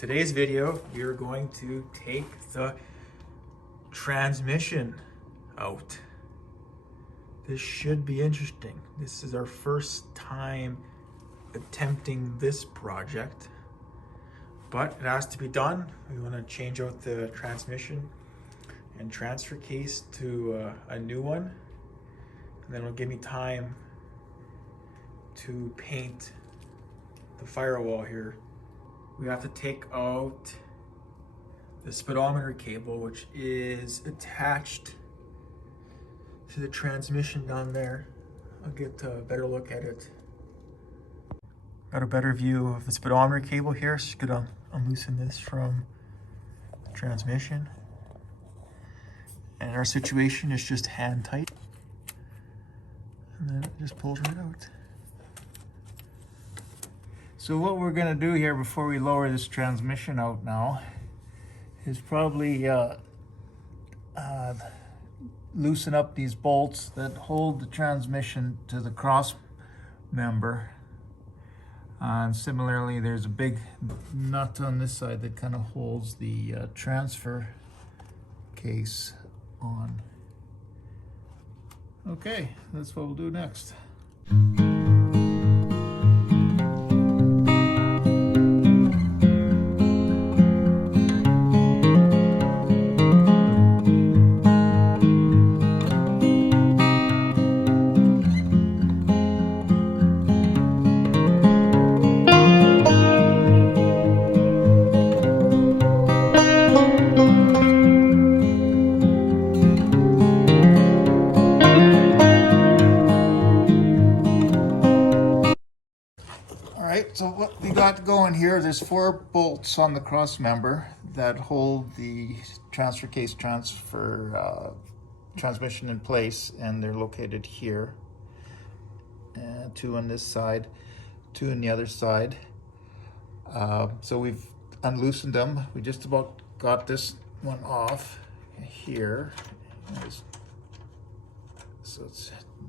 today's video, we are going to take the transmission out. This should be interesting. This is our first time attempting this project, but it has to be done. We want to change out the transmission and transfer case to a new one, and then it'll give me time to paint the firewall here. We have to take out the speedometer cable, which is attached to the transmission down there. I'll get a better look at it. Got a better view of the speedometer cable here, so just gonna unloosen this from the transmission. And our situation is just hand tight. And then it just pulls right out. So what we're going to do here before we lower this transmission out now is probably loosen up these bolts that hold the transmission to the cross member. And similarly, there's a big nut on this side that kind of holds the transfer case on. Okay, that's what we'll do next. So what we got going here, there's 4 bolts on the cross member that hold the transfer case transmission in place, and they're located here. 2 on this side, 2 on the other side. So we've unloosened them. We just about got this one off here. So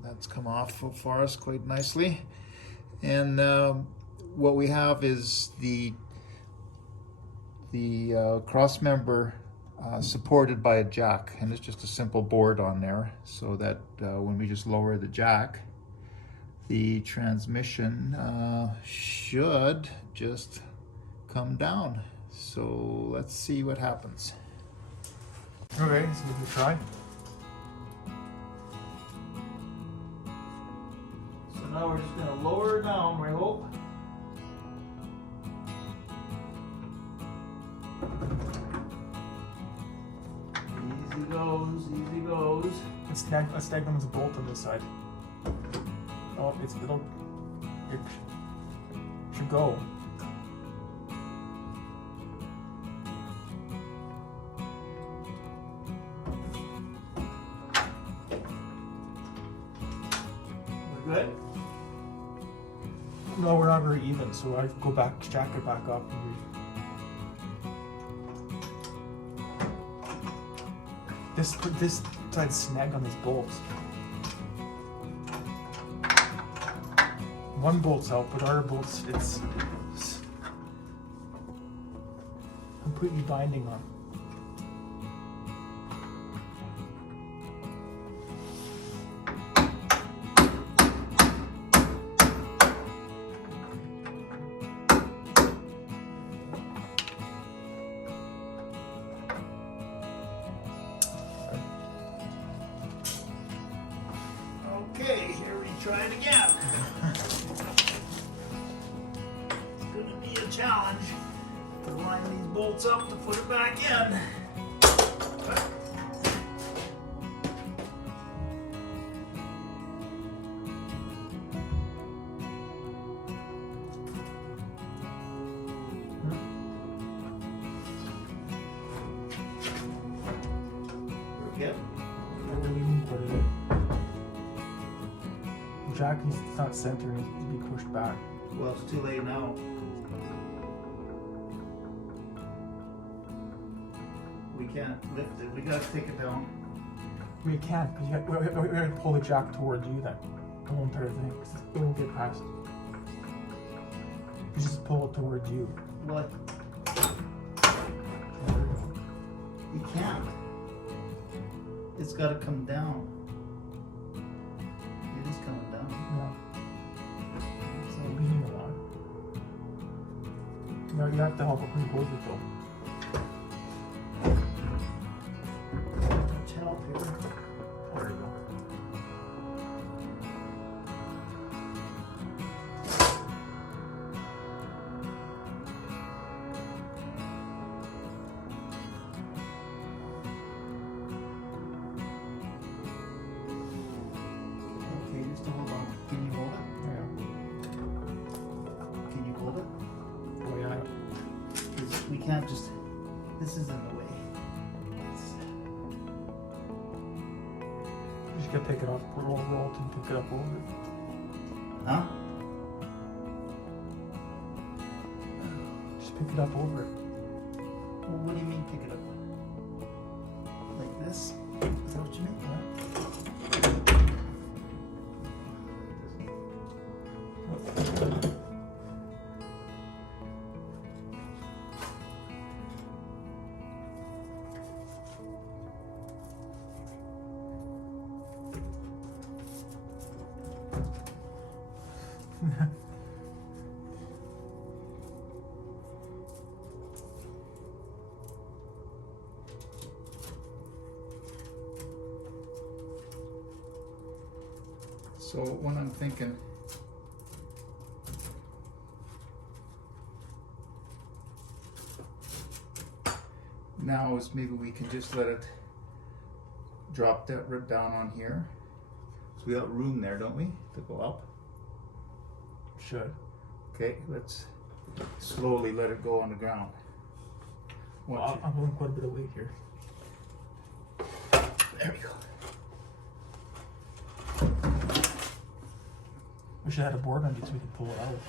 that's come off for us quite nicely. And what we have is the cross member supported by a jack, and it's just a simple board on there, so that when we just lower the jack, the transmission should just come down. So let's see what happens. Okay, let's give it a try. So now we're just going to lower it down, I hope. Easy goes, easy goes. Let's snag them with a bolt on this side. Oh, it should go. We're good? No, we're not very even, so I go back, jack it back up. This side snag on these bolts. One bolt's out, but our bolts, it's completely binding on. Okay, here we try it again. It's gonna be a challenge to line these bolts up to put it back in. We're good. Jack is not centered, it needs to be pushed back. Well, it's too late now. We can't lift it. We gotta take it down. We can't, because we gotta pull the jack towards you then. The whole entire thing, because it won't get past. You just pull it towards you. What? got to come down. It is coming down. Yeah. So leaning a lot. No, you have to help it compose it though. Much help here. There you go. Okay, just hold on. Can you hold it? Yeah. Can you hold it? Oh yeah. 'Cause we can't just. This is in the way. You just gotta pick it up, roll it and pick it up over it. Huh? Just pick it up over it. Well, what do you mean pick it up? Like this? Is that what you mean? So what I'm thinking, now is maybe we can just let it drop that rib down on here. So we got room there, don't we, to go up? Should. Okay, let's slowly let it go on the ground. Watch I'm holding quite a bit of weight here. it. There we go. We should have had a board on it so we could pull it out.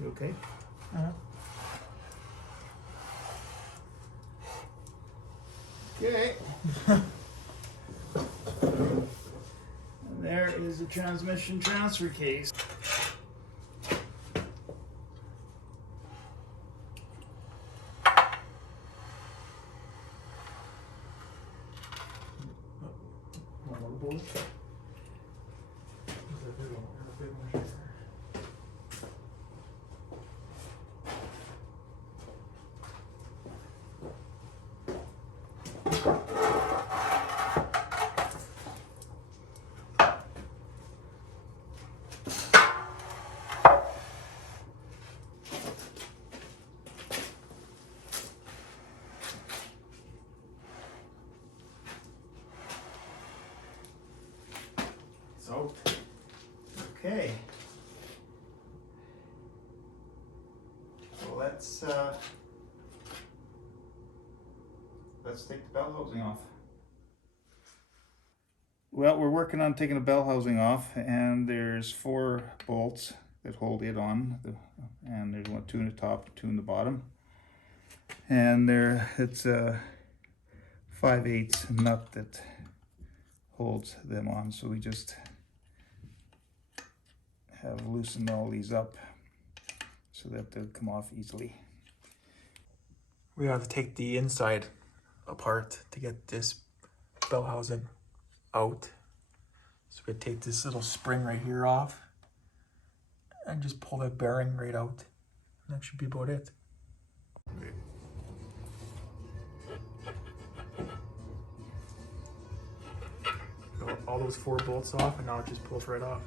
You okay? Uh-huh. Okay. And there is the transmission transfer case. Want more boards? Soaked. Okay. So let's take the bell housing off. Well, we're working on taking the bell housing off, and there's 4 bolts that hold it on, and there's 2 in the top, 2 in the bottom, and it's a 5/8 nut that holds them on. So we just have loosened all these up so that they'll come off easily. We have to take the inside apart to get this bell housing out. So we take this little spring right here off and just pull that bearing right out. And that should be about it. All those 4 bolts off, and now it just pulls right off.